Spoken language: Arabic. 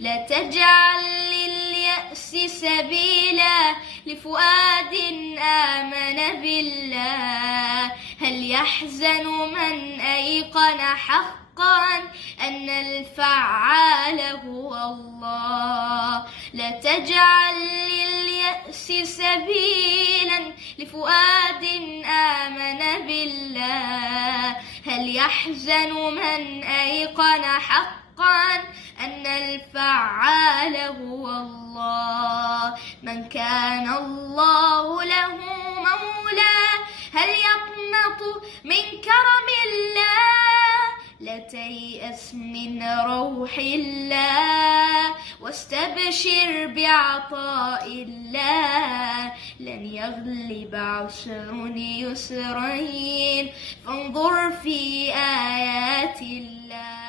لا تجعل لليأس سبيلا لفؤاد آمن بالله. هل يحزن من أيقن حقا أن الفعال هو الله؟ لا تجعل لليأس سبيلا لفؤاد آمن بالله. هل يحزن من أيقن حقا أن الفعال هو الله؟ من كان الله له مولى هل يقنط من كرم الله؟ لا تيأس من روح الله واستبشر بعطاء الله. لن يغلب عسر يسرين فانظر في آيات الله.